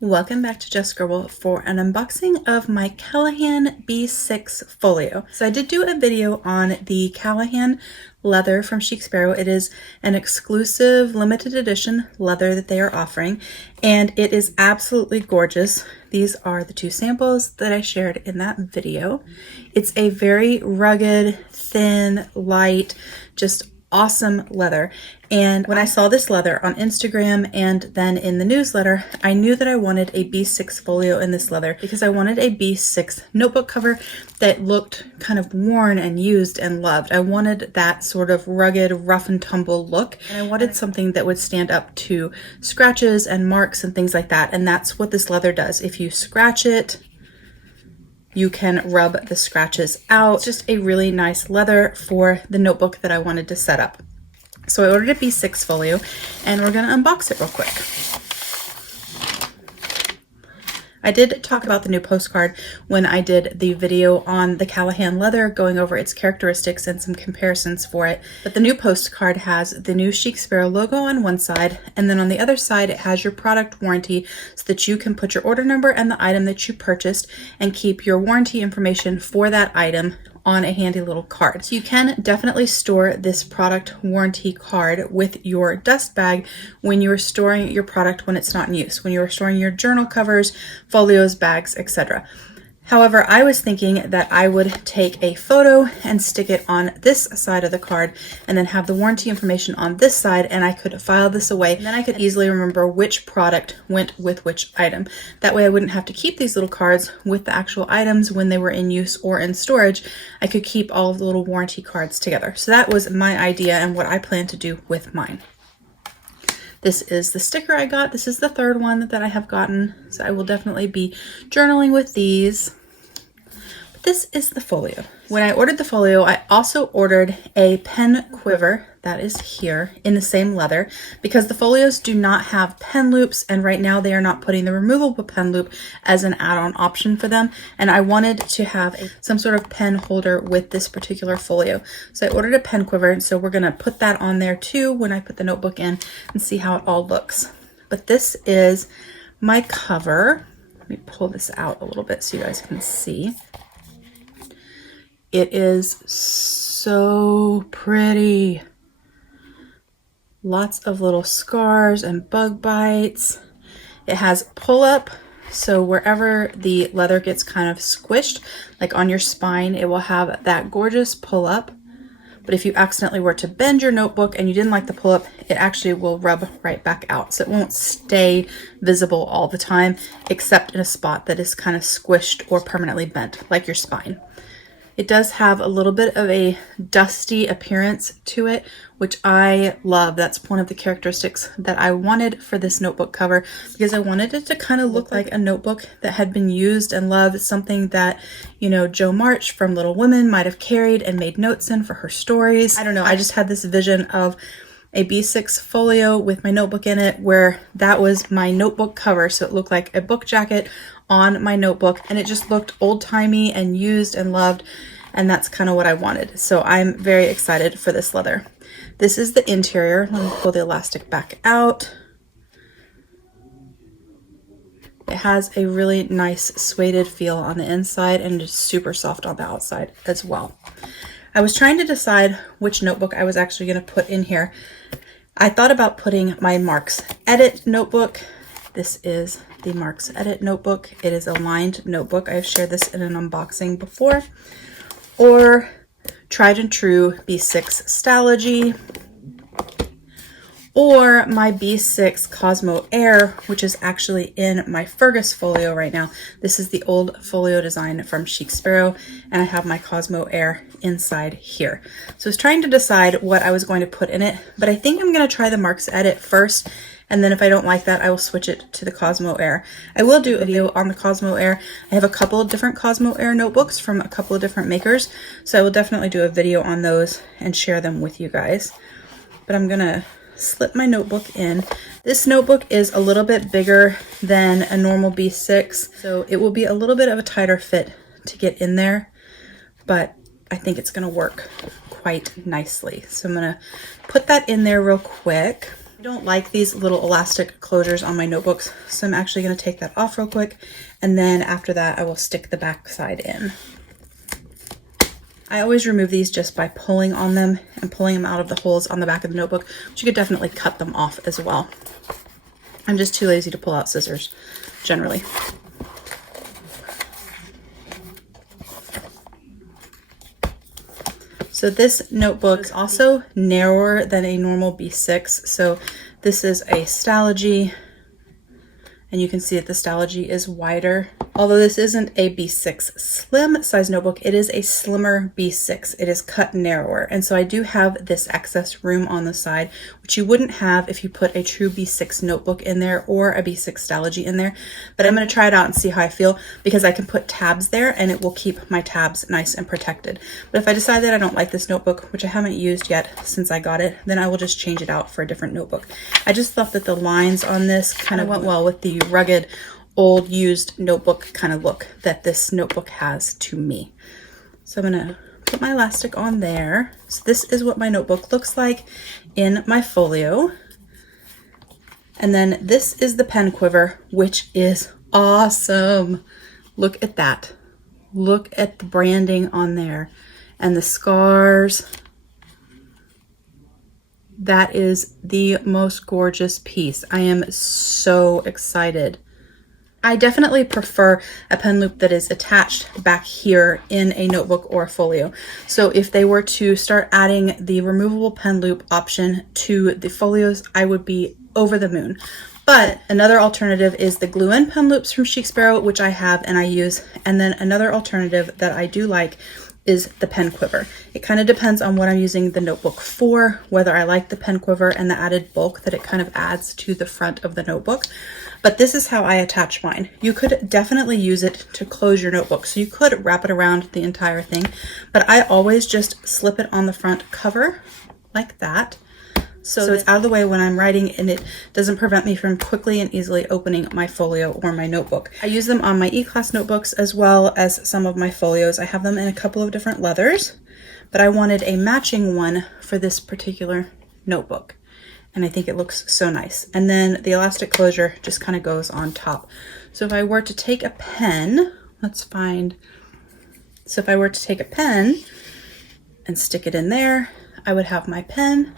Welcome back to Just Scribble for an unboxing of my Callahan B6 Folio. So I did do a video on the Callahan leather from Sparrow. It is an exclusive limited edition leather that they are offering, and it is absolutely gorgeous. These are the two samples that I shared in that video. It's a very rugged, thin, light, just awesome leather. And when I saw this leather on Instagram and then in the newsletter, I knew that I wanted a B6 folio in this leather because I wanted a B6 notebook cover that looked kind of worn and used and loved. I wanted that sort of rugged, rough and tumble look. And I wanted something that would stand up to scratches and marks and things like that. And that's what this leather does. If you scratch it, you can rub the scratches out. It's just a really nice leather for the notebook that I wanted to set up. So I ordered a B6 folio and we're gonna unbox it real quick. I did talk about the new postcard when I did the video on the Callahan leather, going over its characteristics and some comparisons for it. But the new postcard has the new Sparrow logo on one side, and then on the other side it has your product warranty so that you can put your order number and the item that you purchased and keep your warranty information for that item on a handy little card. So you can definitely store this product warranty card with your dust bag when you're storing your product when it's not in use, when you're storing your journal covers, folios, bags, etc. However, I was thinking that I would take a photo and stick it on this side of the card and then have the warranty information on this side, and I could file this away, and then I could easily remember which product went with which item. That way I wouldn't have to keep these little cards with the actual items when they were in use or in storage. I could keep all of the little warranty cards together. So that was my idea and what I plan to do with mine. This is the sticker I got. This is the third one that I have gotten, so I will definitely be journaling with these. But this is the folio. When I ordered the folio, I also ordered a pen quiver that is here in the same leather because the folios do not have pen loops, and right now they are not putting the removable pen loop as an add-on option for them, and I wanted to have some sort of pen holder with this particular folio. So I ordered a pen quiver, and so we're gonna put that on there too when I put the notebook in and see how it all looks. But this is my cover. Let me pull this out a little bit so you guys can see. It is so pretty. Lots of little scars and bug bites. It has pull-up, so wherever the leather gets kind of squished, like on your spine, it will have that gorgeous pull-up. But if you accidentally were to bend your notebook and you didn't like the pull-up, it actually will rub right back out. So it won't stay visible all the time, except in a spot that is kind of squished or permanently bent, like your spine. It does have a little bit of a dusty appearance to it, which I love. That's one of the characteristics that I wanted for this notebook cover, because I wanted it to kind of look like a notebook that had been used and loved, something that, you know, Jo March from Little Women might have carried and made notes in for her stories. I don't know, I just had this vision of a B6 folio with my notebook in it where that was my notebook cover, so it looked like a book jacket on my notebook, and it just looked old-timey and used and loved, and that's kind of what I wanted. So I'm very excited for this leather. This is the interior. Let me pull the elastic back out. It has a really nice suede feel on the inside and just super soft on the outside as well. I was trying to decide which notebook I was actually going to put in here. I thought about putting my Marks Edit notebook. This is the Marks Edit notebook. It is a lined notebook. I've shared this in an unboxing before. Or tried and true B6 Stalogy. Or my B6 Cosmo Air, which is actually in my Fergus folio right now. This is the old folio design from Sparrow, and I have my Cosmo Air inside here. So I was trying to decide what I was going to put in it, but I think I'm going to try the Marks Edit first, and then if I don't like that, I will switch it to the Cosmo Air. I will do a video on the Cosmo Air. I have a couple of different Cosmo Air notebooks from a couple of different makers, so I will definitely do a video on those and share them with you guys. But I'm gonna slip my notebook in. This notebook is a little bit bigger than a normal B6, so it will be a little bit of a tighter fit to get in there, but I think it's gonna work quite nicely. So I'm gonna put that in there real quick. I don't like these little elastic closures on my notebooks, so I'm actually going to take that off real quick, and then after that I will stick the back side in. I always remove these just by pulling on them and pulling them out of the holes on the back of the notebook, but you could definitely cut them off as well. I'm just too lazy to pull out scissors generally. So this notebook is also narrower than a normal B6. So this is a Stalogy, and you can see that the Stalogy is wider. Although this isn't a B6 slim size notebook, it is a slimmer B6. It is cut narrower. And so I do have this excess room on the side, which you wouldn't have if you put a true B6 notebook in there or a B6 Stalogy in there. But I'm going to try it out and see how I feel, because I can put tabs there and it will keep my tabs nice and protected. But if I decide that I don't like this notebook, which I haven't used yet since I got it, then I will just change it out for a different notebook. I just thought that the lines on this kind of went well with the rugged old used notebook kind of look that this notebook has to me. So I'm gonna put my elastic on there. So this is what my notebook looks like in my Folio. And then this is the pen quiver, which is awesome. Look at that. Look at the branding on there and the scars. That is the most gorgeous piece. I am so excited. I definitely prefer a pen loop that is attached back here in a notebook or a Folio. So if they were to start adding the removable pen loop option to the Folios, I would be over the moon. But another alternative is the glue-in pen loops from Scribble, which I have and I use. And then another alternative that I do like is the pen quiver. It kind of depends on what I'm using the notebook for, whether I like the pen quiver and the added bulk that it kind of adds to the front of the notebook. But this is how I attach mine. You could definitely use it to close your notebook. So you could wrap it around the entire thing, but I always just slip it on the front cover like that. So it's out of the way when I'm writing, and it doesn't prevent me from quickly and easily opening my Folio or my notebook. I use them on my e-class notebooks as well as some of my Folios. I have them in a couple of different leathers, but I wanted a matching one for this particular notebook. And I think it looks so nice. And then the elastic closure just kind of goes on top. So if I were to take a pen, so if I were to take a pen and stick it in there, I would have my pen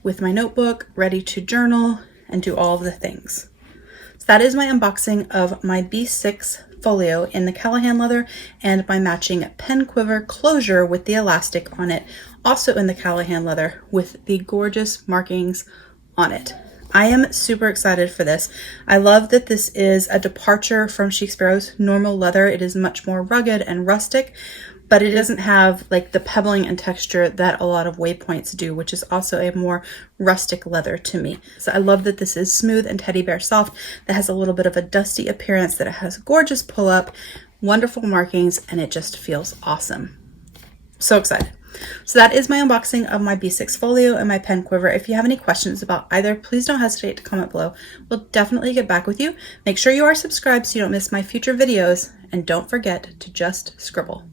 with my notebook ready to journal and do all of the things. So that is my unboxing of my B6 Folio in the Callahan leather and my matching pen quiver closure with the elastic on it, also in the Callahan leather with the gorgeous markings on it. I am super excited for this. I love that this is a departure from Scribble's normal leather. It is much more rugged and rustic, but it doesn't have like the pebbling and texture that a lot of waypoints do, which is also a more rustic leather to me. So I love that this is smooth and teddy bear soft, that has a little bit of a dusty appearance, that it has gorgeous pull up, wonderful markings, and it just feels awesome. So excited. So that is my unboxing of my B6 Folio and my pen quiver. If you have any questions about either, please don't hesitate to comment below. We'll definitely get back with you. Make sure you are subscribed so you don't miss my future videos, and don't forget to just scribble.